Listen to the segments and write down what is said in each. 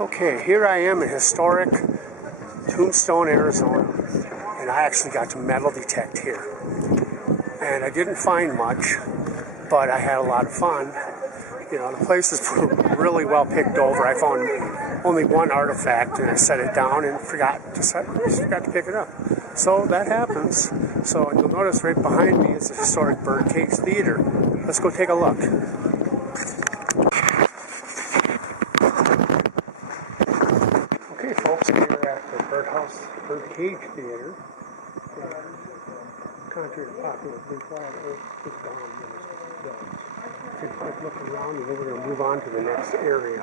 Okay, here I am in historic Tombstone, Arizona, and I actually got to metal detect here. And I didn't find much, but I had a lot of fun. You know, the place is really well picked over. I found only one artifact, and I set it down and forgot to pick it up. So that happens. So you'll notice right behind me is the historic Birdcage Theater. Let's go take a look. Okay, folks, we're at the Birdcage Theater. Contrary to popular belief, it's gone. Take a quick look around, and then we're going to move on to the next area.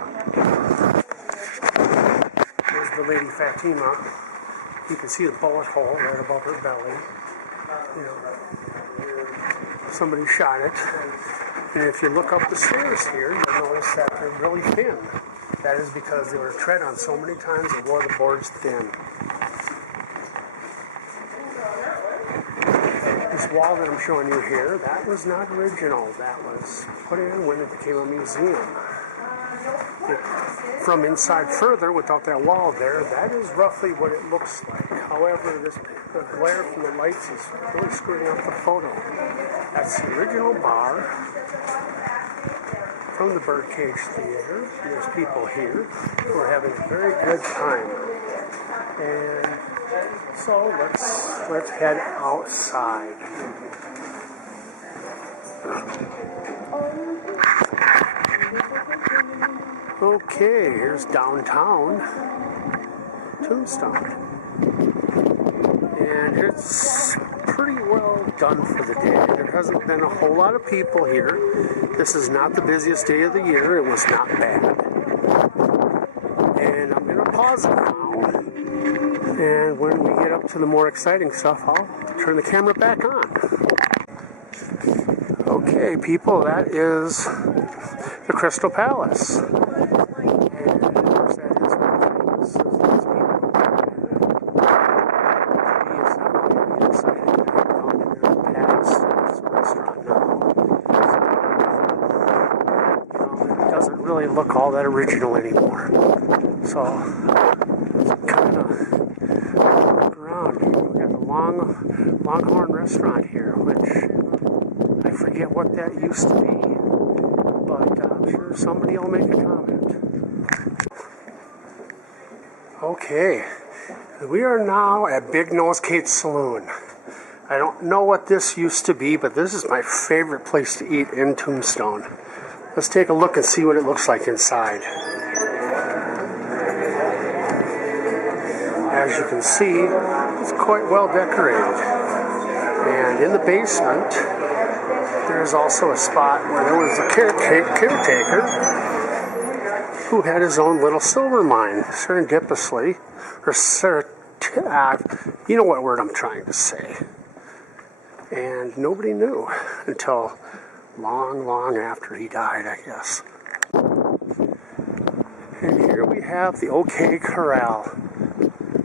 There's the Lady Fatima. You can see the bullet hole right above her belly. You know, somebody shot it. And if you look up the stairs here, you'll notice that they're really thin. That is because they were tread on so many times they wore the boards thin. This wall that I'm showing you here, that was not original. That was put in when it became a museum. From inside further, without that wall there, that is roughly what it looks like. However, the glare from the lights is really screwing up the photo. That's the original bar from the Birdcage Theater. There's people here who are having a very good time. And so let's head outside. Okay, here's downtown Tombstone. And it's pretty well done for the day. There hasn't been a whole lot of people here. This is not the busiest day of the year. It was not bad. And I'm going to pause it now. And when we get up to the more exciting stuff, I'll turn the camera back on. Okay, people, that is the Crystal Palace. And of course, that is what this is. These people it's not really exciting. I'm past this restaurant now. So, you know, it doesn't really look all that original anymore. So, kind of look around. We've got the Longhorn restaurant here, which I forget what that used to be, but I'm sure somebody will make a comment. Okay, we are now at Big Nose Kate's Saloon. I don't know what this used to be, but this is my favorite place to eat in Tombstone. Let's take a look and see what it looks like inside. As you can see, it's quite well decorated. And in the basement, there's also a spot where there was a caretaker who had his own little silver mine, serendipitously, or you know what word I'm trying to say. And nobody knew until long after he died, I guess. And here we have the OK Corral.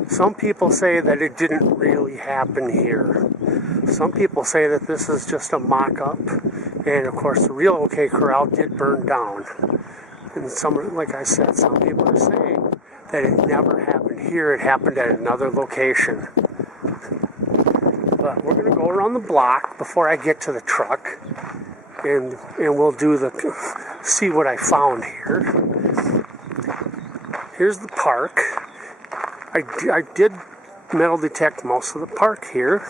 Some people say that it didn't really happen here. Some people say that this is just a mock-up. And of course, the real OK Corral did burn down. And like I said, some people are saying that it never happened here. It happened at another location. But we're going to go around the block before I get to the truck. And we'll see what I found here. Here's the park. I did metal detect most of the park here,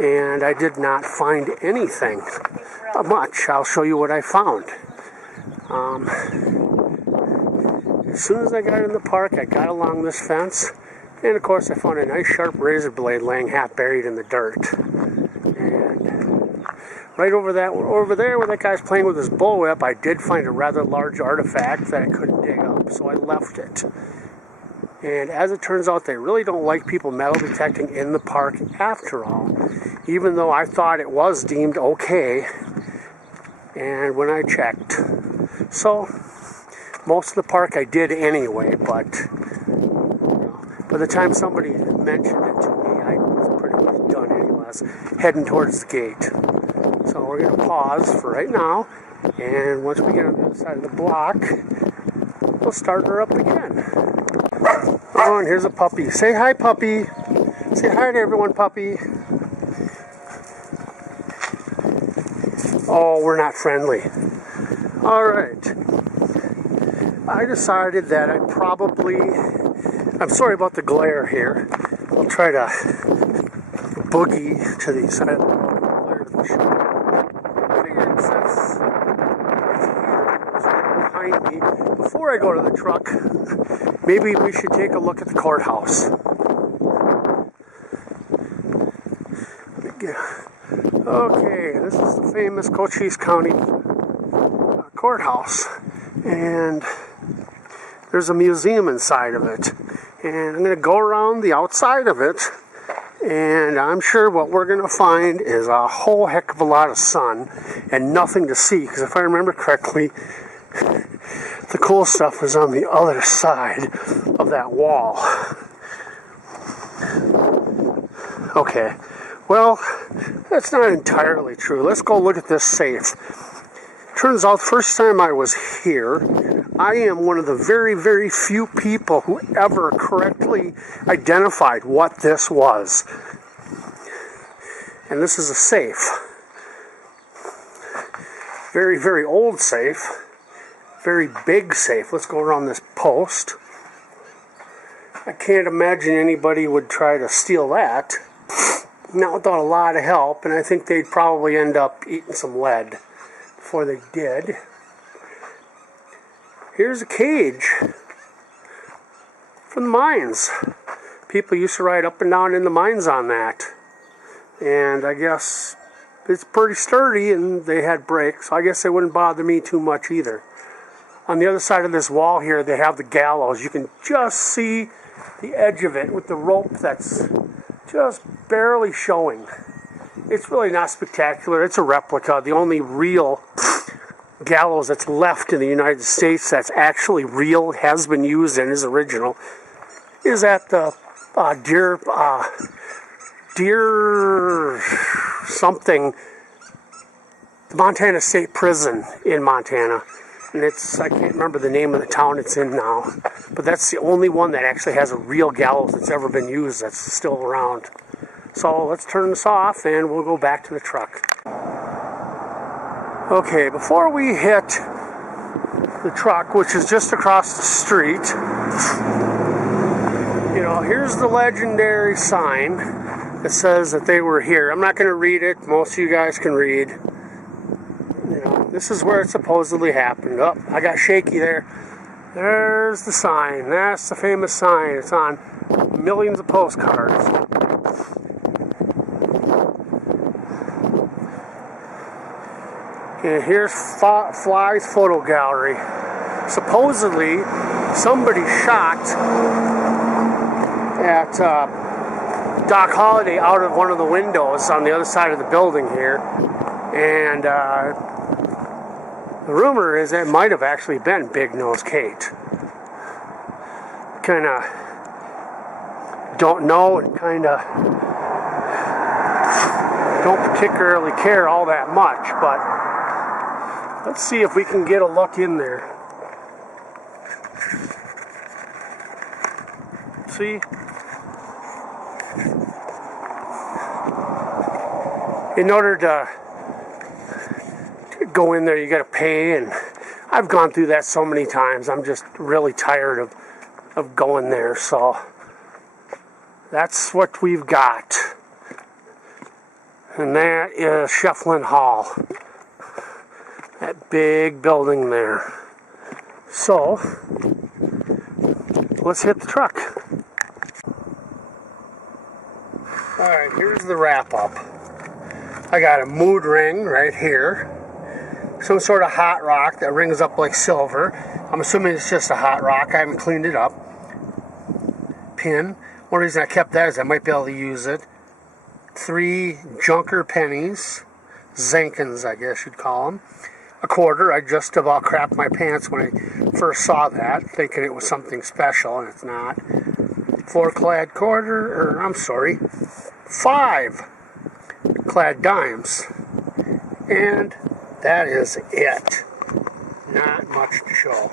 and I did not find anything much. I'll show you what I found. As soon as I got in the park, I got along this fence, and of course I found a nice sharp razor blade laying half buried in the dirt. And right over there where that guy's playing with his bullwhip, I did find a rather large artifact that I couldn't dig up, so I left it. And as it turns out, they really don't like people metal detecting in the park after all, even though I thought it was deemed okay, and when I checked. So, most of the park I did anyway, but by the time somebody mentioned it to me, I was pretty much done anyway. I was heading towards the gate. So we're going to pause for right now, and once we get on the other side of the block, we'll start her up again. Oh, and here's a puppy. Say hi, puppy. Say hi to everyone, puppy. Oh, we're not friendly. Alright. I decided that I'm sorry about the glare here. I'll try to boogie to the side of the glare of the shot. I figured since it's right behind me, before I go to the truck, maybe we should take a look at the courthouse. Okay, this is the famous Cochise County courthouse, and there's a museum inside of it, and I'm going to go around the outside of it, and I'm sure what we're going to find is a whole heck of a lot of sun and nothing to see, because if I remember correctly, the cool stuff is on the other side of that wall. Okay, well, that's not entirely true. Let's go look at this safe. Turns out, the first time I was here, I am one of the very, very few people who ever correctly identified what this was. And this is a safe. Very, very old safe. Very big safe. Let's go around this post. I can't imagine anybody would try to steal that. Not without a lot of help, and I think they'd probably end up eating some lead before they did. Here's a cage from the mines. People used to ride up and down in the mines on that. And I guess it's pretty sturdy and they had brakes, so I guess it wouldn't bother me too much either. On the other side of this wall here, they have the gallows. You can just see the edge of it with the rope that's just barely showing. It's really not spectacular. It's a replica. The only real gallows that's left in the United States that's actually real, has been used and is original, is at the deer something, the Montana State Prison in Montana. And I can't remember the name of the town it's in now, but that's the only one that actually has a real gallows that's ever been used that's still around. So let's turn this off and we'll go back to the truck. Okay, before we hit the truck, which is just across the street, here's the legendary sign that says that they were here. I'm not going to read it. Most of you guys can read. This is where it supposedly happened. Oh, I got shaky there. There's the sign. That's the famous sign. It's on millions of postcards. And here's Fly's photo gallery. Supposedly, somebody shot at Doc Holliday out of one of the windows on the other side of the building here. And the rumor is that it might have actually been Big Nose Kate. Kind of don't know and kind of don't particularly care all that much, but let's see if we can get a look in there. See? In order to go in there, you got to pay, and I've gone through that so many times. I'm just really tired of going there, so that's what we've got. And that is Shefflin Hall. That big building there. So, let's hit the truck. Alright, here's the wrap up. I got a mood ring right here. Some sort of hot rock that rings up like silver. I'm assuming it's just a hot rock. I haven't cleaned it up. Pin. One reason I kept that is I might be able to use it. 3 junker pennies. Zankins, I guess you'd call them. A quarter. I just about crapped my pants when I first saw that, thinking it was something special, and it's not. 4 clad quarter, 5 clad dimes. And that is it. Not much to show.